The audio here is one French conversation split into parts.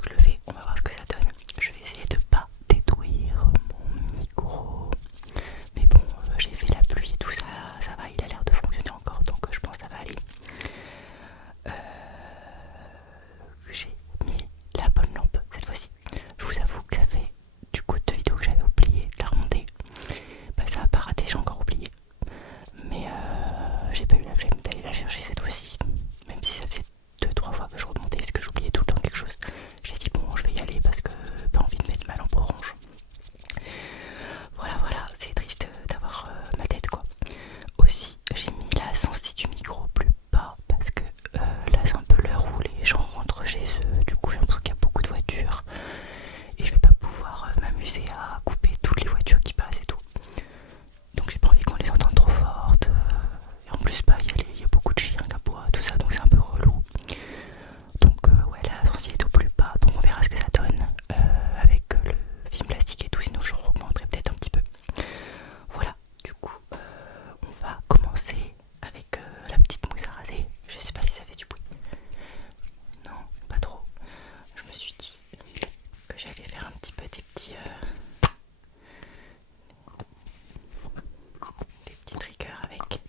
fois que je le fais, on va voir ce que ça donne. Je vais essayer de pas détruire mon micro. Mais bon, j'ai fait la pluie et tout ça, ça va, il a l'air de fonctionner encore, donc je pense que ça va aller. Euh, j'ai mis la bonne lampe cette fois-ci. Je vous avoue que ça fait du coup 2 vidéos que j'avais oublié de la remonter. Bah ça a pas raté, j'ai encore oublié. Mais j'ai pas eu la flemme d'aller la chercher cette fois-ci. Même si ça faisait 2-3 fois que je remontais, parce que j'oubliais tout le temps quelque chose. J'ai dit bon, je vais y aller parce que pas envie de mettre ma lampe orange. Voilà, voilà, c'est triste d'avoir ma tête quoi. Aussi, j'ai mis la sensi du micro plus bas parce que là c'est un peu l'heure où les gens rentrent chez eux. Du coup, j'ai l'impression qu'il y a beaucoup de voitures et je vais pas pouvoir m'amuser à couper toutes les voitures qui passent et tout. Donc j'ai pas envie qu'on les entende trop fortes. Et en plus, bah, il y a beaucoup de chiens, d'abois, tout ça, donc c'est un peu relou. Donc ouais, la sensi est au plus bas, donc on verra ce que ça donne avec le film plastique et tout, sinon je augmenterai peut-être un petit peu. Voilà, du coup, on va commencer avec la petite mousse à raser. Je sais pas si ça fait du bruit. Non, pas trop. Je me suis dit que j'allais faire un petit peu des petits triggers avec.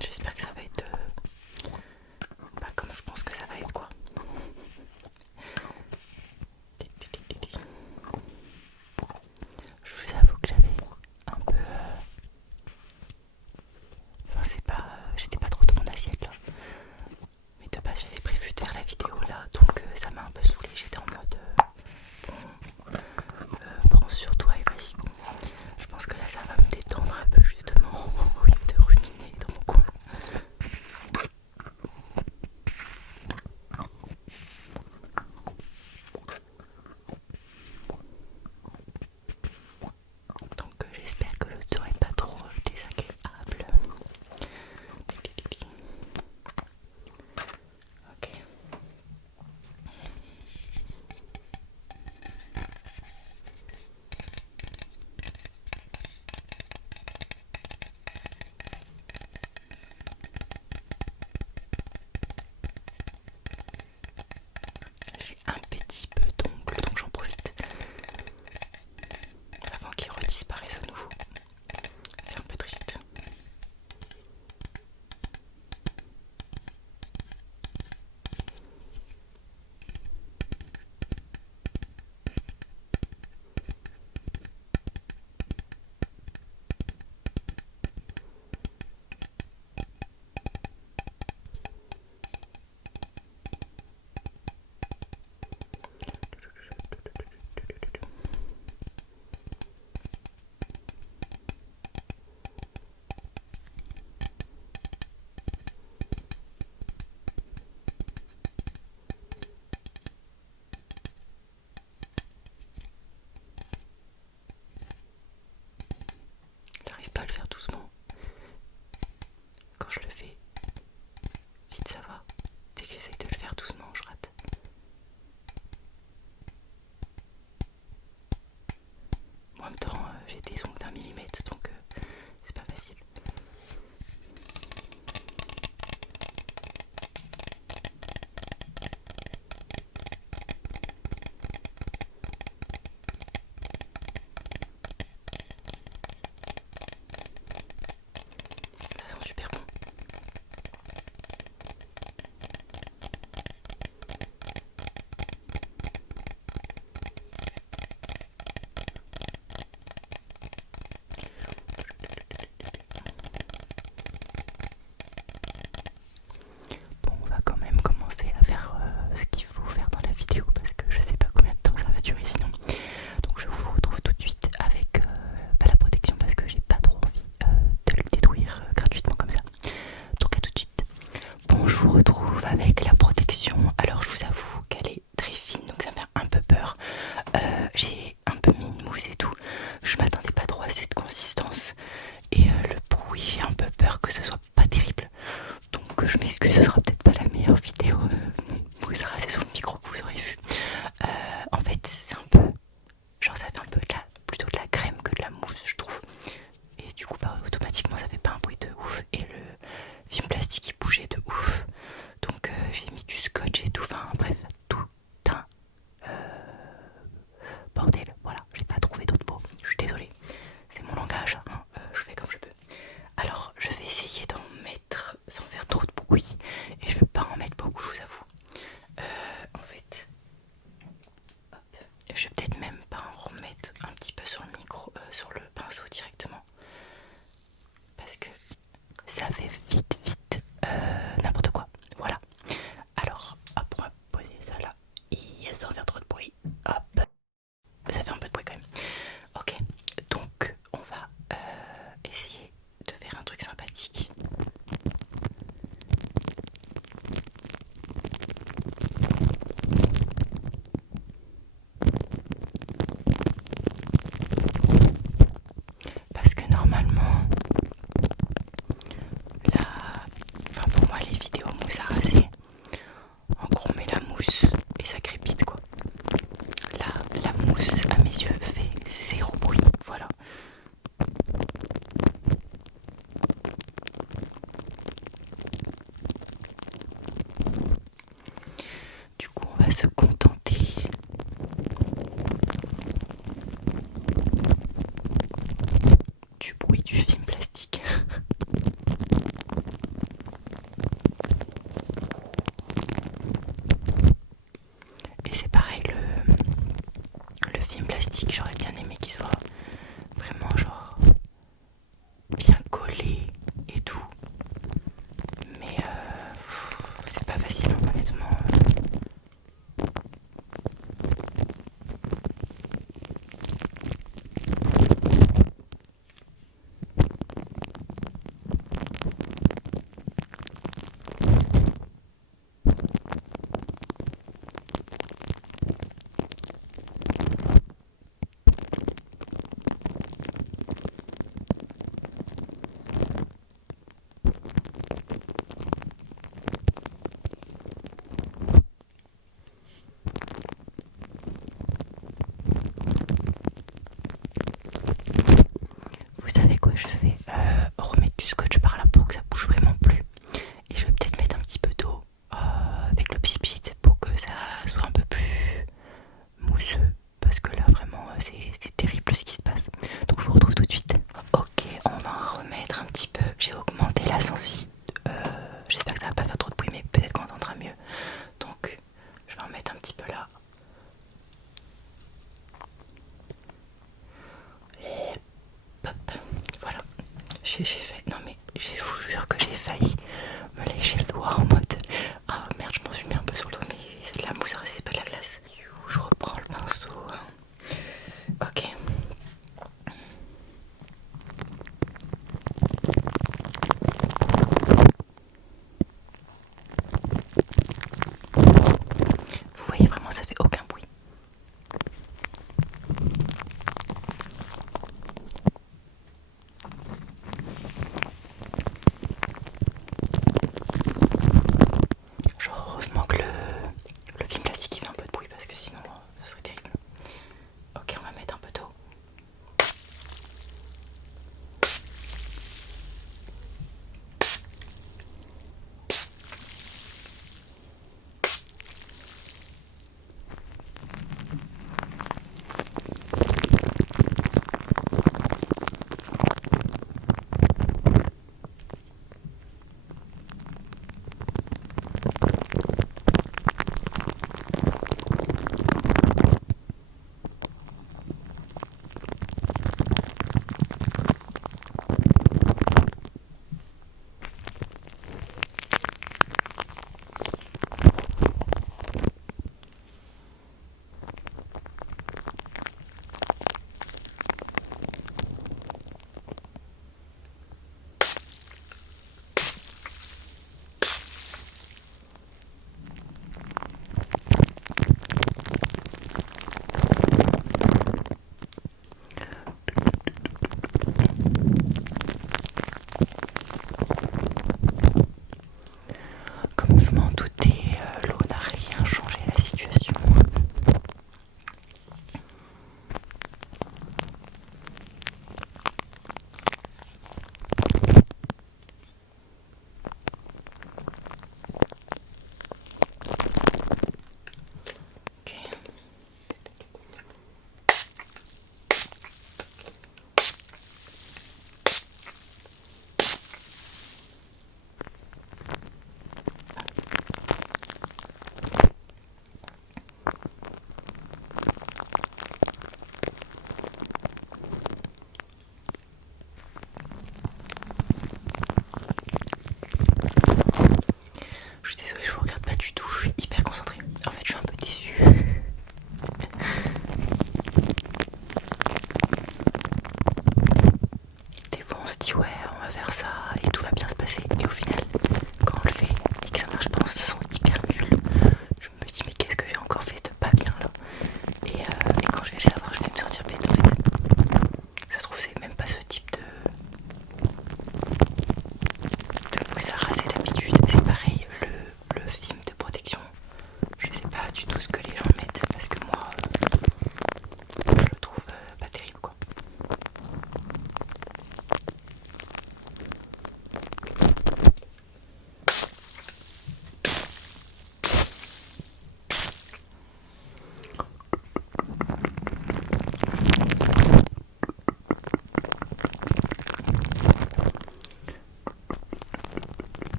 J'espère que ça va être pas comme je pense que ça va être quoi. Je vous avoue que j'avais un peu enfin c'est pas j'étais pas trop dans mon assiette là. Mais de base j'avais prévu de faire la vidéo là, donc ça m'a un peu saoulée. J'étais en mode prends sur toi et vas-y. Je pense que là ça va me détendre un peu justement au lieu de ruminer dans mon coin. Donc j'espère que le son est pas trop désagréable. Ok. J'ai un petit peu d'ongles donc j'en profite avant qu'ils redisparaissent à nouveau. C'est un peu triste. J'arrive pas à le faire doucement. Quand je le fais vite ça va. Dès que j'essaye de le faire doucement je rate. En même temps j'ai des ongles d'un millimètre donc c'est pas facile. Ça sent super bon. Bon, on va quand même commencer à faire ce qu'il faut faire dans la vidéo parce que je sais pas combien de temps ça va durer sinon. Donc je vous retrouve tout de suite avec la protection parce que j'ai pas trop envie de le détruire gratuitement comme ça. Donc à tout de suite. Bon, je vous retrouve avec la protection. Alors je vous avoue qu'elle est très fine donc ça me fait un peu peur. J'ai un peu mis une mousse et tout. Je m'attendais pas trop à cette consistance et le bruit, j'ai un peu peur que ce soit pas terrible. je m'excuse, ce sera peut-être pas la meilleure vidéo mousse rasée sur le micro que vous aurez vu. En fait, c'est un peu, genre ça fait un peu plutôt de la crème que de la mousse, je trouve. Et du coup, bah, automatiquement, ça fait pas un bruit de ouf. Et le film plastique il bougeait de ouf. Donc j'ai mis du scotch et tout. Enfin bref, tout un bordel. Voilà, j'ai pas trouvé d'autres mots. Je suis désolée. C'est mon langage, hein. Je fais comme je peux. Alors, je vais essayer d'en mettre sans faire trop de bruit. Et je vais pas en mettre beaucoup, je vous avoue. En fait, hop. Je vais peut-être même pas en remettre un petit peu sur le micro, sur le pinceau directement. Parce que ça fait vite n'importe quoi. Voilà. Alors, hop, on va poser ça là. Et sans faire trop de bruit. Hop. Ça fait un peu de bruit quand même. Ok. Donc, on va essayer de faire un truc sympathique. Parce que normalement, là, enfin pour moi les vidéos mousse à raser, en gros on met la mousse et ça crépite quoi. Là, la mousse à mes yeux fait zéro bruit, voilà. Du coup on va se contenter du bruit du film plastique. Et c'est pareil, le film plastique, j'aurais bien aimé qu'il soit vraiment genre bien collé et tout. Mais c'est pas facile honnêtement.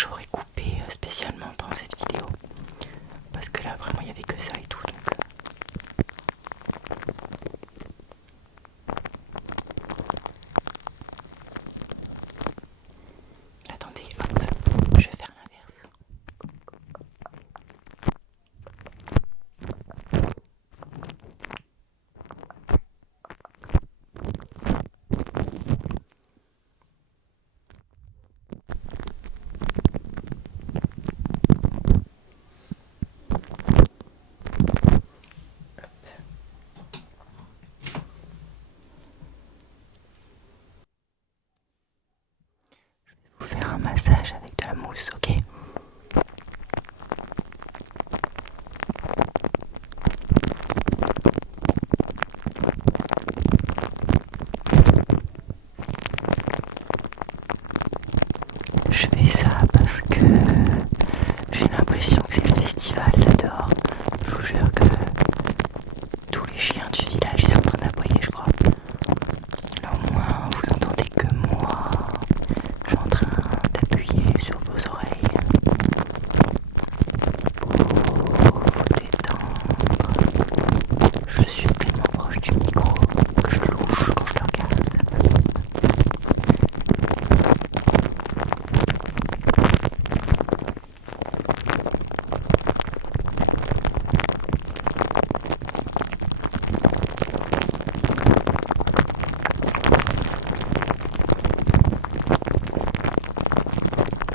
j'aurais coupé spécialement pendant cette vidéo. Parce que là vraiment il n'y avait que ça et tout donc. Attendez, hop, je vais faire l'inverse. Vous faire un massage avec de la mousse, ok? Je fais ça parce que j'ai l'impression que c'est le festival là dehors. Je vous jure que tous les chiens du village ils sont en train d'aboyer, je crois. Là au moins vous entendez que moi je suis en train d'appuyer sur vos oreilles pour vous détendre. Je suis tellement proche du micro que je louche quand je le regarde.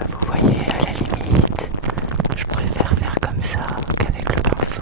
Vous voyez, à la limite, je préfère faire comme ça qu'avec le pinceau.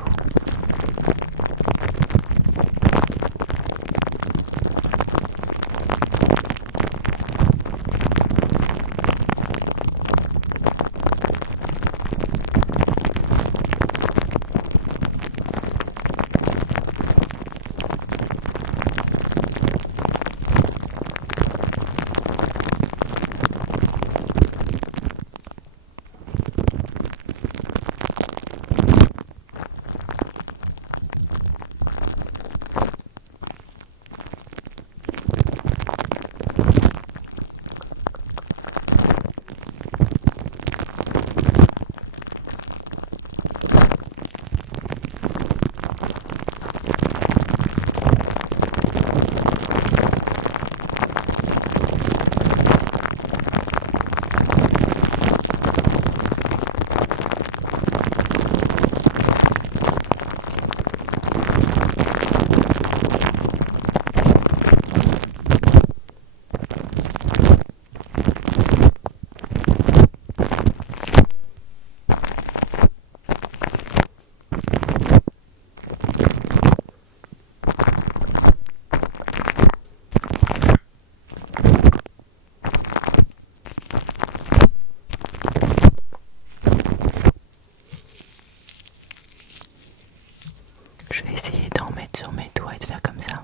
Je vais essayer d'en mettre sur mes doigts et de faire comme ça.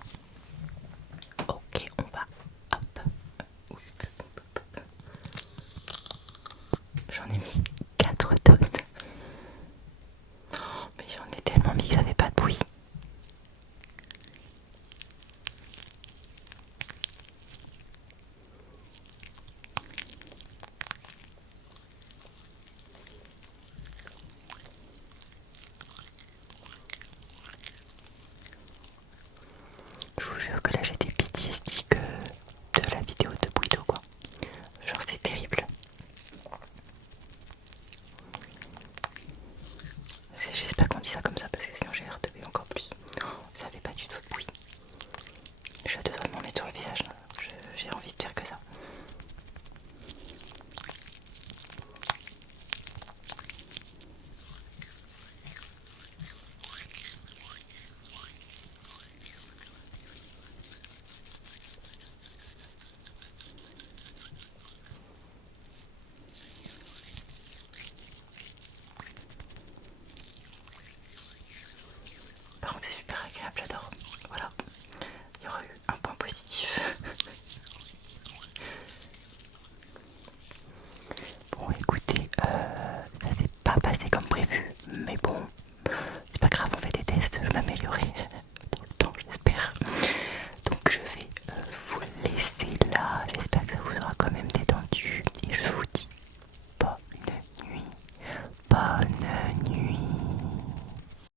Ok, on va. Hop. J'en ai mis 4 tonnes. Mais j'en ai tellement mis que ça fait pas de bruit. Je vous jure que là j'ai des PTSD de la vidéo de Bouido quoi. Genre c'est terrible. J'espère qu'on dit ça comme ça parce que sinon j'ai l'air de encore plus. Ça fait pas du tout de bruit. Je suis à deux doigts de m'en mettre sur le visage. J'ai envie de faire que ça. Par contre c'est super agréable, j'adore. Voilà, il y aura eu un point positif. Bon écoutez, ça s'est pas passé comme prévu, mais bon,